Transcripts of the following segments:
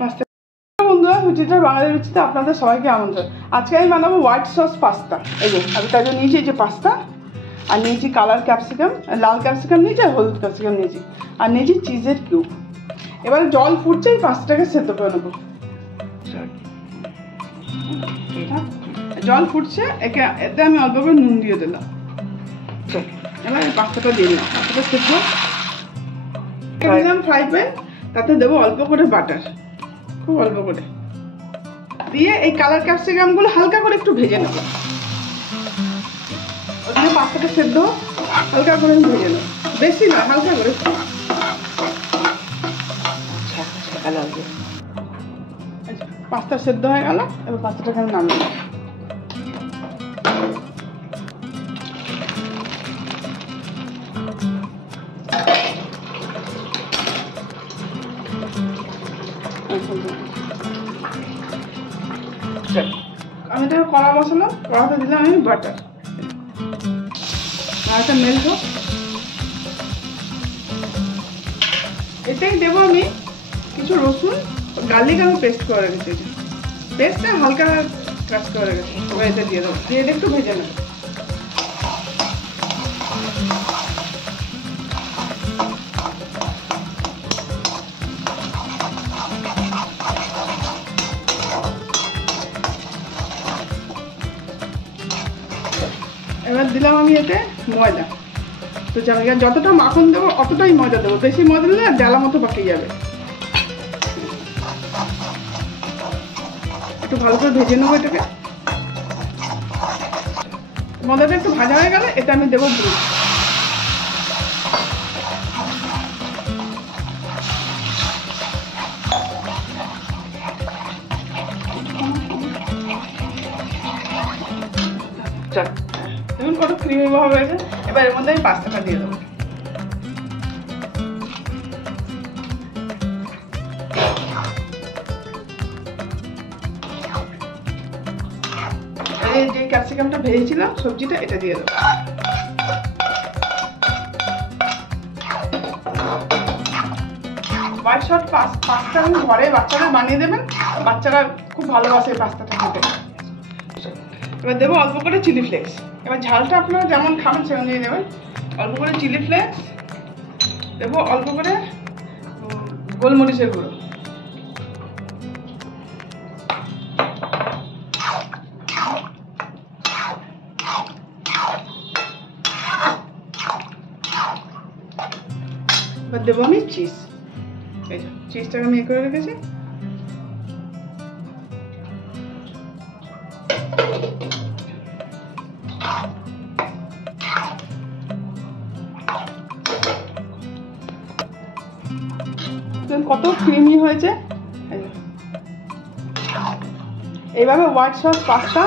Pasta বন্ধুরা, রুচিটা বাঙালি রুচিতে আপনাদের সবাইকে আমন্ত্রণ। আজকে আমি বানাবো হোয়াইট সস পাস্তা। এই যে আমি তার জন্য নিয়েছি এই যে পাস্তা, আর নিয়েছি কালার ক্যাপসিকাম, লাল ক্যাপসিকাম নিয়েছি আর হলুদ ক্যাপসিকাম নিয়েছি, আর নিয়েছি চিজের কিউব। এবার জল ফুটছে, এই পাস্তাটাকে সেদ্ধ করে নেবো। জল ফুটছে, এতে আমি অল্প করে নুন দিয়ে দিলাম। এবার এই পাস্তাটা দিয়ে দিলাম, পাস্তাটা সেদ্ধ দিলাম ফ্রাই প্যান, তাতে দেবো অল্প করে বাটার, খুব অল্প করে দিয়ে এই কালার ক্যাপসিকাম গুলো হালকা করে একটু ভেজে নেবো। ওখানে পাস্তাটা সেদ্ধ হালকা করে ভেজে নেবো, বেশি না, হালকা করে। পাস্তা সেদ্ধ হয়ে গেল, এবার পাস্তাটাকে আমি নামিয়ে নেবো। আমি তো কড়া বসালাম, কড়াতে দিলাম আমি বাটার, বাটারটা মেল্ট হোক। এটাই দেবো আমি কিছু রসুন, গার্লিক আমি পেস্ট করে রেখেছি, পেস্টটা হালকা কাজ করে রেখেছি, এটা দিয়ে দেবো, দিয়ে একটু ভেজে নেব। এবার দিলাম আমি এতে ময়দা, তো যতটা মাখন দেবো অতটাই ময়দা দেবো, বেশি ময়দা দিলে ডালা মতো পাকিয়ে যাবে। একটু ভালো করে ভেজে নেবো এটাকে। ময়দাটা একটু ভাজা হয়ে গেলে এটা আমি দেবো ব্রুট। দেখুন কত ক্রিমি ভাব হয়েছে। এবার এর মধ্যে আমি পাস্তাটা দিয়ে দেবো। যে ক্যাপসিকামটা ভেজেছিলাম সবজিটা, এটা দিয়ে দেবো। হোয়াইট সস পাস্তা আমি ঘরে বাচ্চারা বানিয়ে দেবেন, বাচ্চারা খুব ভালোবাসে এই পাস্তাটা খেতে। এবার দেবো অল্প করে চিলি ফ্লেক্স। এবার ঝালটা আপনারা যেমন খাবেন সেমন দিয়ে দেবেন। অল্প করে চিলি ফ্লেক্স দেবো, অল্প করে গোলমরিচের গুঁড়ো। এবার দেবো আমি চিজ, এই যে চিজটাকে আমি করে রেখেছি। কত ক্রিমি হয়েছে। এইভাবে হোয়াইট সস পাস্তা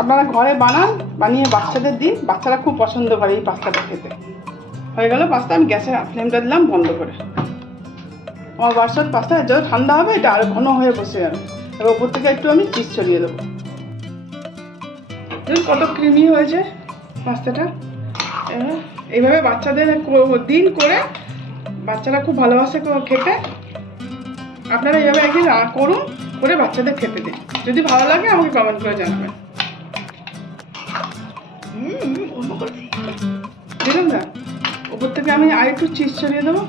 আপনারা ঘরে বানান, বানিয়ে বাচ্চাদের দিন, বাচ্চারা খুব পছন্দ করে এই পাস্তাটা খেতে। হয়ে গেল পাস্তা, আমি গ্যাসের ফ্লেমটা দিলাম বন্ধ করে। আমার হোয়াইট সস পাস্তা যত ঠান্ডা হবে এটা আরো ঘন হয়ে বসে যাবে। এবার উপর থেকে একটু আমি চিজ ছড়িয়ে দেবো। দেখুন কত ক্রিমি হয়েছে পাস্তাটা। এইভাবে বাচ্চাদের দিন করে, বাচ্চারা খুব ভালোবাসে খেতে। আপনারা এইভাবে একদিন করুন, করে বাচ্চাদের খেতে দিন। যদি ভালো লাগে আমাকে কমেন্ট করে জানাবেন। দেখুন না, উপর থেকে আমি আর একটু চিজ ছড়িয়ে দেবো।